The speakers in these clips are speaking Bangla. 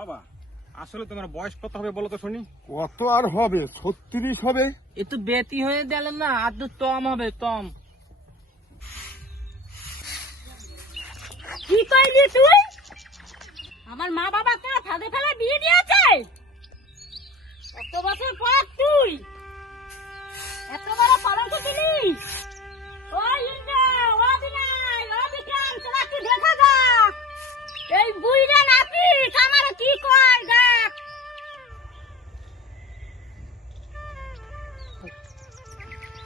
বাবা আসলে তোমার বয়স কত হবে বলো তো শুনি। কত আর হবে? 36 হবে। একটু বেতি হয়ে গেলেন না, আর তো তম হবে তম। কি করলি তুই? আমার মা বাবা তোর ফাঁদে ফেলে বিয়ে দিয়েছে। এত বছর পর তুই এত বড় কলঙ্ক দিলি। ও ইন্দ্র, ও বিনয়, ও বিক্রম, তোরা কি দেখা যা। এই বুইরা নাতি আমার কি কয় দেখ।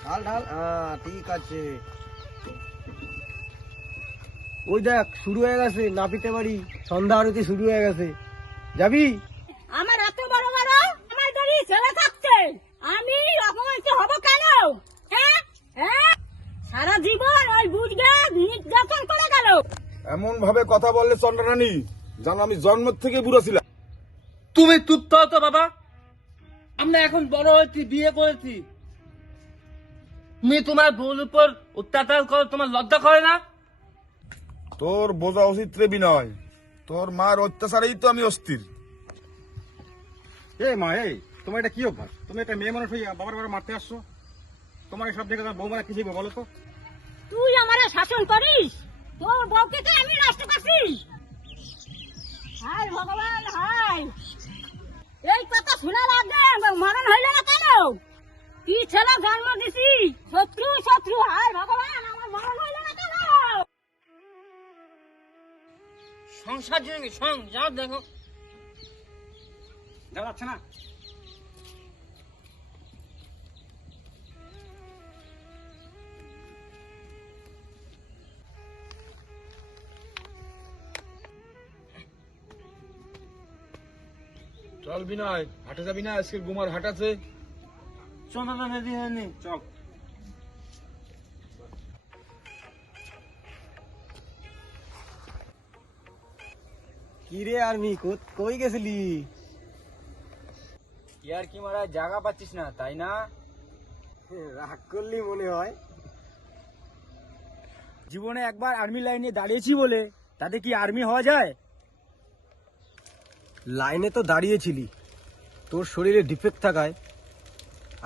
ঢাল ঢাল, ঠিক আছে। ওই দেখ শুরু হয়ে গেছে নাপিতে বাড়ি, সন্ধ্যা আরতি শুরু হয়ে গেছে। যাবি? আমার এত বড় বড় আমার বাড়ি ছেলে থাকছে, আমি অপমানিত হব কেন? হ্যাঁ হ্যাঁ, সারা জীবন ওই বুঝবে নির্যাতন করে গেল। এমন ভাবে কথা বললে চন্দ্রানী, জানো আমি জন্ম থেকে বুড়ো ছিলাম। তুমি চুপ থাও তো বাবা, আমরা এখন বড় হয়েছি, বিয়ে করেছি। তুমি তোমার বোন উপর অত্যাচার করো, তোমার লজ্জা করে না? তোর বোঝা উচিত রে বিনয়, তোর মার অত্যাচারেই তো আমি অস্থির। এই মা, এই তোমার এটা কি অভ্যাস? তুমি একটা মেয়ে মানুষ হইয়া বাবার বাবার মারতে আসছো। তোমার সব দেখে তোমার বৌমারা কি শিখবে বলো তো? তুই আমারে শাসন করিস, তোর বউকে তো আমি নষ্ট করছি। হায় ভগবান হায়, এই কথা শোনার আগে মরণ হইল না কেন? কি ছেলে জন্ম দিছি, শত্রু শত্রু। হায় ভগবান, আমার মরণ হইল না কেন? সংসার জন্য সং যাও দেখো। যাওয়া যাচ্ছে না। চল বিনয়, হাটে যাবি না? আজকে গুমার হাট আছে। চন্দ্রটা রেডি হয়নি। চল। কি রে আর্মি, কই গেছিলি? ইয়ার কি মারা জায়গা পাচ্ছিস না তাই না? রাগ করলি মনে হয়। জীবনে একবার আর্মি লাইনে দাঁড়িয়েছি বলে তাতে কি আর্মি হওয়া যায়? লাইনে তো দাঁড়িয়েছিলি, তোর শরীরে ডিফেক্ট থাকায়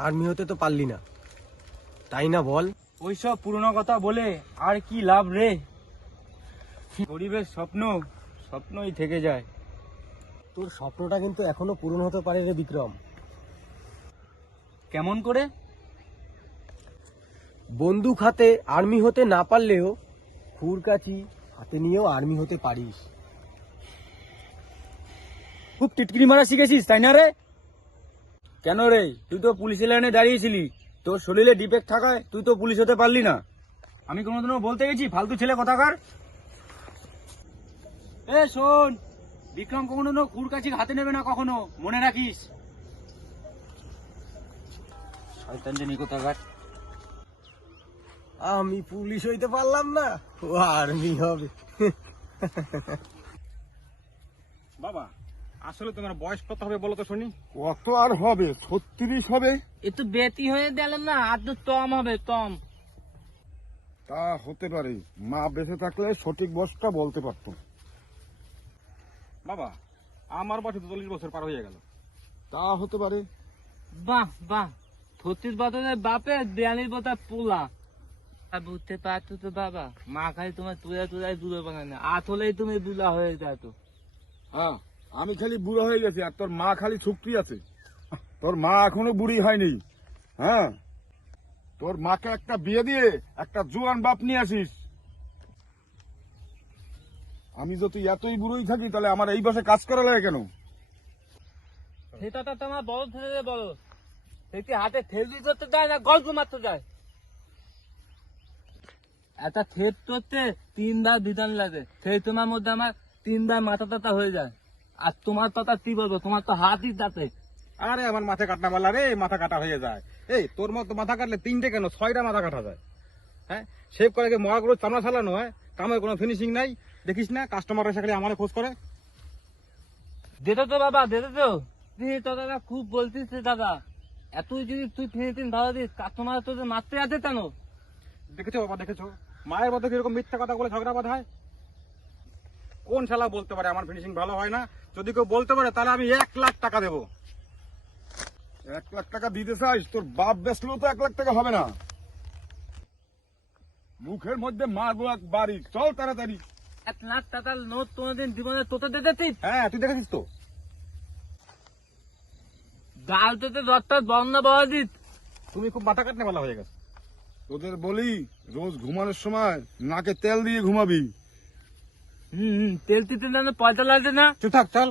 আর্মি হতে তো পারলি না, তাই না বল? ওইসব পুরনো কথা বলে আর কি লাভ রে? গরিবের স্বপ্ন স্বপ্নই থেকে যায়। তোর স্বপ্নটা কিন্তু এখনো পূরণ হতে পারে রে বিক্রম। কেমন করে? বন্দুক হাতে আর্মি হতে না পারলেও খুরকাচি হাতে নিয়েও আর্মি হতে পারিস। খুব টিটকিরি মারা শিখেছিস তাই না রে? কেন রে, তুই তো পুলিশ লাইনে দাঁড়িয়েছিলি, তোর শরীরে ডিফেক্ট থাকায় তুই তো পুলিশ হতে পারলি না। আমি কোনোদিনও বলতে গেছি ফালতু ছেলে কথাকার? এ শোন, বিক্রম কখনো খুরকাচি হাতে নেবে না কখনো, মনে রাখিস। শয়তান জানি কোথাকার। আমি পুলিশ হইতে পারলাম না, ও আর্মি হবে। বাবা আসলে তোমার বয়স কত হবে বলো তো শুনি। কত আর হবে? 36 হবে। একটু বেতি হয়ে গেলেন না, আর তো তম হবে তম। তা হতে পারে, মা বেঁচে থাকলে সঠিক বয়সটা বলতে পারতো। বাবা আমার বয়স তো 40 বছর পার হয়ে গেল। তা হতে পারে। বাহ বাহ, 36 বছরের বাপে 42 বছর পোলা। বুঝতে পারতো তো বাবা, মা খালি তোমার তুলে তুলে দুলো বানায় না, আত হলেই তুমি দুলা হয়ে যেত। হ্যাঁ, আমি খালি বুড়ো হয়ে গেছি আর তোর মা খালি ছুকরি আছে। তোর মা এখনো বুড়ি হয়নি। হ্যাঁ, তোর মাকে একটা বিয়ে দিয়ে একটা জোয়ান বাপ নিয়ে আসিস। আমি যদি এতই বুড়োই থাকি তাহলে আমার এই বসে কাজ করা লাগে কেন? সেটা তো তোমার বড় ছেলে বলো, সে কি হাতে থেলি করতে যায় না গল্প মারতে যায়? একটা থেট করতে 3 বার বিধান লাগে, সেই তোমার মধ্যে আমার 3 বার মাথা টাতা হয়ে যায়। আর তোমার কথা কি বলবো, তোমার তো হাতই তাতে। আরে আমার মাথা কাটনা বললা রে, মাথা কাটা হয়ে যায়। এই তোর মতো মাথা কাটলে 3টে কেন 6টা মাথা কাটা যায়। হ্যাঁ, শেভ করে মহাগুলো চামড়া ছালানো হয়, কামের কোনো ফিনিশিং নাই। দেখিস না কাস্টমার এসে খালি আমার খোঁজ করে। যেতে তো বাবা, যেতে তো। তুই তো দাদা খুব বলছিস রে দাদা, এতই যদি তুই ফিনিশিং ভালো দিস, কাস্টমার তো মারতে আছে কেন? দেখেছো বাবা, দেখেছো মায়ের মধ্যে কিরকম মিথ্যা কথা বলে ঝগড়া বাঁধায়। কোন শালা বলতে পারে আমার ফিনিশিং ভালো হয় না? যদি কেউ বলতে পারে তাহলে আমি 1,00,000 টাকা দেবো। 1,00,000 টাকা দিতে চাইস? তোর বাপ বেচলেও তো 1,00,000 টাকা হবে না। মুখের মধ্যে মারবো এক বাড়ি, চল তাড়াতাড়ি। 1,00,000 টাকার নোট কোনোদিন জীবনে তোতে দেখেছিস? হ্যাঁ, তুই দেখেছিস তো? গালতে দশটা বন্ধ বাবা দিত। তুমি খুব মাথা কাটনে বলা হয়ে গেছে। তোদের বলি রোজ ঘুমানোর সময় নাকে তেল দিয়ে ঘুমাবি। তেল তিতে পয়সা লাগছে না। চুপ থাক, চল।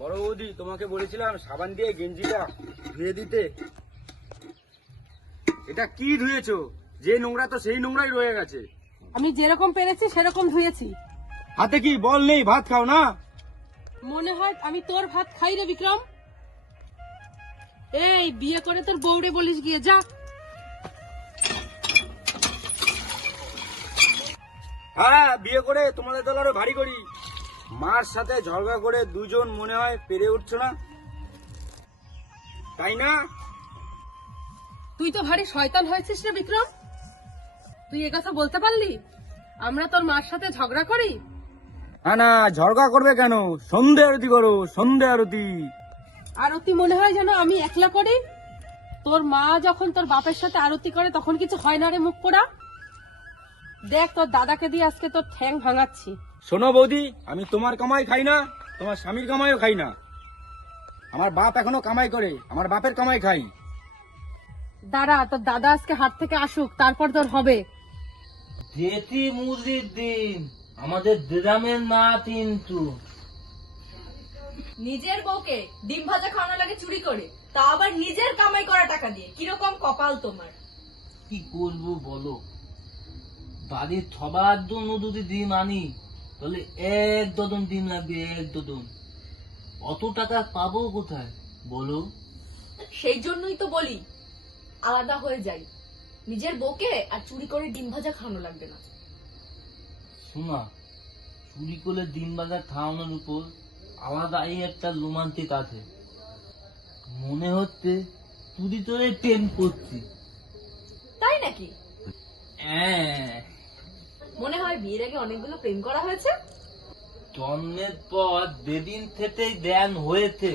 বড় বৌদি, তোমাকে বলেছিলাম সাবান দিয়ে গেঞ্জিটা ধুয়ে দিতে। এটা কি ধুয়েছো? যে নোংরা তো সেই নোংরাই রয়ে গেছে। আমি যেরকম পেরেছি সেরকম ধুয়েছি। হাতে কি বল নেই? ভাত খাও না? মনে হয় আমি তোর ভাত খাই রে বিক্রম। এই বিয়ে করে তোর বউরে বলিস গিয়ে, যা। হ্যাঁ, বিয়ে করে তোমাদের দল আরো ভারী করি। মার সাথে ঝগড়া করে দুজন মনে হয় পেরে উঠছো না, তাই না? তুই তো ভারী শয়তান হয়েছিস রে বিক্রম। তুই এ কথা বলতে পারলি? আমরা তোর মার সাথে ঝগড়া করি? না না, ঝগড়া করবে কেন? সন্ধে আরতি করো, সন্ধে আরতি। আরতি মনে হয় যেন আমি একলা করি। তোর মা যখন তোর বাপের সাথে আরতি করে তখন কিছু হয় না রে মুখ পোড়া। দেখ তোর দাদাকে দিয়ে আজকে তোর ঠ্যাং ভাঙাচ্ছি। শোনো বৌদি, আমি তোমার কামাই খাই না, তোমার স্বামীর কামাইও খাই না। আমার বাপ এখনো কামাই করে, আমার বাপের কামাই খাই। দাঁড়া, তোর দাদা আজকে হাট থেকে আসুক, তারপর তোর হবে। দেশি মুরগির ডিম আমাদের গ্রামের না কিন্তু। নিজের বউকে ডিম ভাজা খাওয়ানো লাগে চুরি করে, তা আবার নিজের কামাই করা টাকা দিয়ে। কিরকম কপাল তোমার। কি করবো বলো, বাড়ির সবার জন্য যদি ডিম আনি তাহলে 1 ডজন ডিম লাগবে, 1 ডজন। অত টাকা পাবো কোথায় বলো? সেই জন্যই তো বলি আলাদা হয়ে যাই। নিজের বউকে আর চুরি করে ডিম ভাজা খাওয়ানো লাগবে না। শোনা, চুরি করে ডিম ভাজা খাওয়ানোর উপর আলাদাই একটা রোমান্টিক আছে। মনে হচ্ছে চুরি করে প্রেম করছি। তাই নাকি? হ্যাঁ, মনে হয় বিয়ের আগে অনেকগুলো প্রেম করা হয়েছে। জন্মের পর যেদিন থেকেই জ্ঞান হয়েছে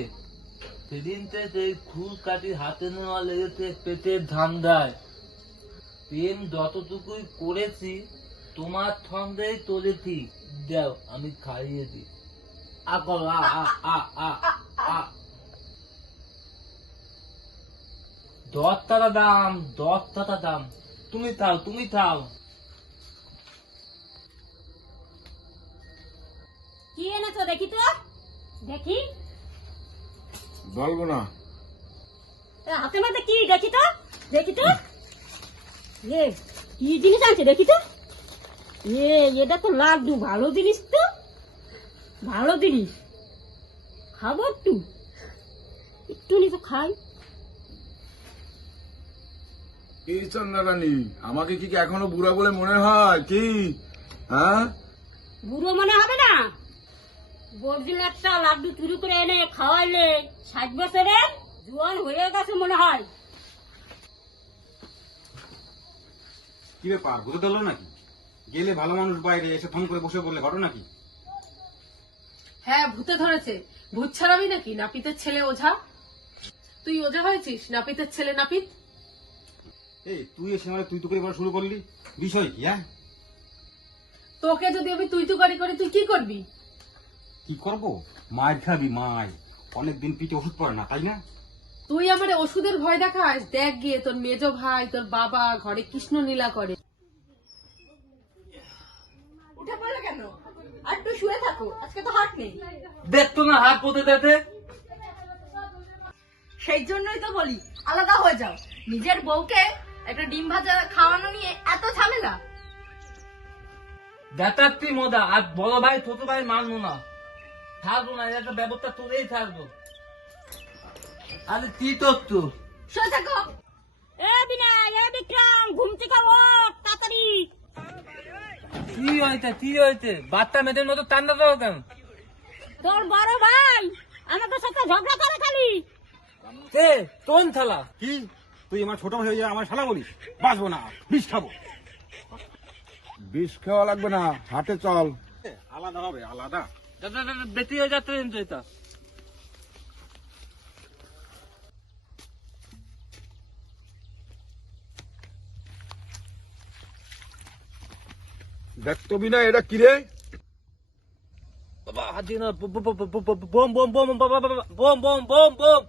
সেদিন থেকে খুল কাটি হাতে নেওয়া লেগেছে পেটের ধান্দায়। প্রেম যতটুকুই করেছি তোমার সঙ্গেই চলেছি। দাও আমি খাইয়ে দিই। আ করো, আ আ আ আ আ। 10 টাকা দাম, 10 টাকা দাম। তুমি খাও, তুমি খাও। কি এনেছো দেখি তো, দেখি। বলবো না। হাতে মধ্যে কি দেখি তো, দেখি তো। এ কি জিনিস আছে দেখি তো। এটা তো লাড্ডু, ভালো জিনিস তো, ভালো জিনিস। খাবো একটু, একটু নিচে খাই। কি চন্দ্রানী, আমাকে কি এখনো বুড়া বলে মনে হয় কি? হ্যাঁ, বুড়ো মনে হবে না? বর্জিন একটা লাড্ডু চুরি করে এনে খাওয়াইলে 60 বছরে জোয়ান হয়ে গেছে মনে হয়। কি ব্যাপার, বুঝে দিল নাকি? গেলে ভালো মানুষ বাইরে এসে ফোন করে বসে বললে ঘটনা কি? হ্যাঁ, ভূতে ধরেছে। ভূত ছাড়াবি নাকি? নাপিতের ছেলে ওঝা। তুই ওঝা হয়েছিস, নাপিতের ছেলে নাপিত। এই তুই এসে মানে তুই তো করে বলা শুরু করলি, বিষয় কি? হ্যাঁ, তোকে যদি আমি তুই তুকারি করি তুই কি করবি? কি করবো? মায়ের খাবি, মায় অনেকদিন পিঠে ওষুধ পড়ে না, তাই না? তুই আমার ওষুধের ভয় দেখাস? দেখ গিয়ে তোর মেজো ভাই, তোর বাবা ঘরে কৃষ্ণ নীলা করে। উঠে পড়লে কেন? আর একটু শুয়ে থাকো, আজকে তো হাট নেই। দেখতো না হাত পতে দেখে। সেই জন্যই তো বলি আলাদা হয়ে যাও। নিজের বউকে একটা ডিম ভাজা খাওয়ানো নিয়ে এত ঝামেলা। দেখাচ্ছি মজা। আর বড় ভাই ছোট ভাই মানবো না, থাকবো না। একটা ব্যবস্থা করেই থাকবো। আরে কি করতো? শুয়ে থাকো। এ বিনয়, এ বিক্রম, ঘুম থেকে ওঠ তাড়াতাড়ি। কি হয়েছে? বাচ্চা মেয়েদের মতো টান্ডা দাও কেন? তোর বড় ভাই আমাদের সাথে ঝগড়া করে খালি। কে? কোন থালা? কি তুই আমার ছোট ভাই হয়ে আমার শালা বলিস? বাঁচবো না, বিষ খাবো। বিষ খাওয়া লাগবে না, হাটে চল। আলাদা হবে, আলাদা। দাদা দাদা বেশি হয়ে যাচ্ছে কিন্তু এটা। দেখতো বিনা এটা কিরে? বাবা হাত দিয়ে না, বোম বোম বোম বোম বাবা বাবা বোম বোম বোম বোম।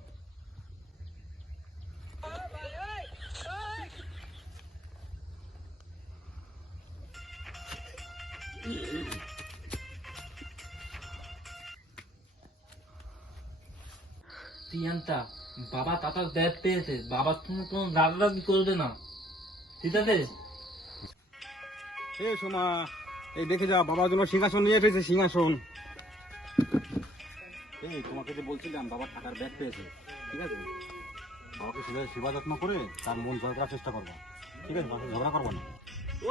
তিয়ানটা বাবা তাতার দেখ পেয়েছে, বাবার তুমি কোনো দাদাদাদি করবে না, ঠিক আছে? এ সোমা, এই দেখে যা, বাবার জন্য সিংহাসন নিয়ে এসেছে, সিংহাসন। এই তোমাকে যে বলছিলাম বাবার টাকার ব্যাগ পেয়েছে, ঠিক আছে? বাবাকে সেবা যত্ন করে তার মন জয় করার চেষ্টা করবো, ঠিক আছে? বাবাকে ঝগড়া করবো না।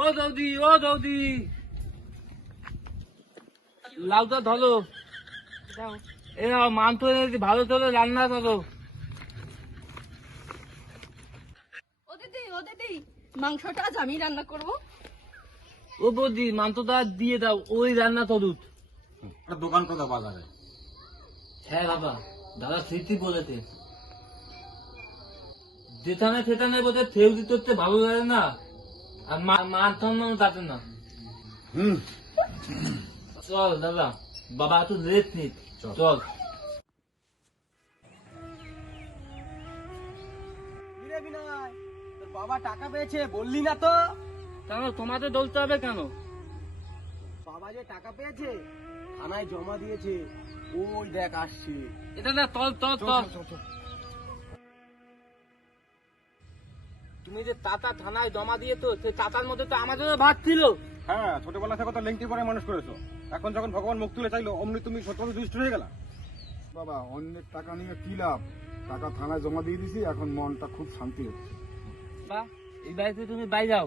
ও দাউদি, ও দাউদি, লাউটা ধরো। এ মাংস এনেছি, ভালো করে রান্না করো। ও দিদি, মাংসটা আজ আমি রান্না করব। ও বৌদি, মাংসটা দিয়ে দাও, ওই রান্না করুক। একটা দোকান করো বাজারে। হ্যাঁ বাবা, দাদা স্মৃতি বলেছে, যেখানে সেখানে বোধহয় থেউ দিতে হচ্ছে, ভালো লাগে না, আর মার থামানো যাচ্ছে না। চল দাদা, বাবা একটু রেস্ট নিক, চল। তোর বাবা টাকা পেয়েছে বললি না তো? কেন তোমাদের দলতে হবে কেন? বাবা যে টাকা পেয়েছে থানায় জমা দিয়েছে, ওই দেখ আসছে। এটা না, তল তল তল। তুমি যে তাতা থানায় জমা দিয়ে তো, সেই তাতার মধ্যে তো আমাদেরও ভাগ ছিল। হ্যাঁ, ছোটবেলা থেকে তো লেংটি করে মানুষ করেছো, এখন যখন ভগবান মুখ তুলে চাইলো অমনি তুমি সত্যি দুষ্ট হয়ে গেলা। বাবা, অন্যের টাকা নিয়ে কি লাভ? টাকা থানায় জমা দিয়ে দিছি, এখন মনটা খুব শান্তি হচ্ছে। বা এই বাড়িতে তুমি বাই যাও,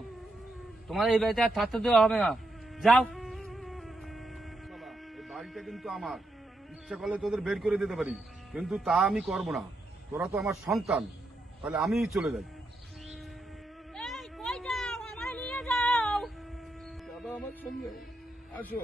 তোমার এই বাড়িতে আর থাকতে দেওয়া হবে না, যাও। বাবা, এই বাড়িটা কিন্তু আমার, ইচ্ছা করলে তোদের বের করে দিতে পারি, কিন্তু তা আমি করব না। তোরা তো আমার সন্তান, তাহলে আমিই চলে যাই। এই কই যাও, আমায় নিয়ে যাও। বাবা আমার সঙ্গে আসো।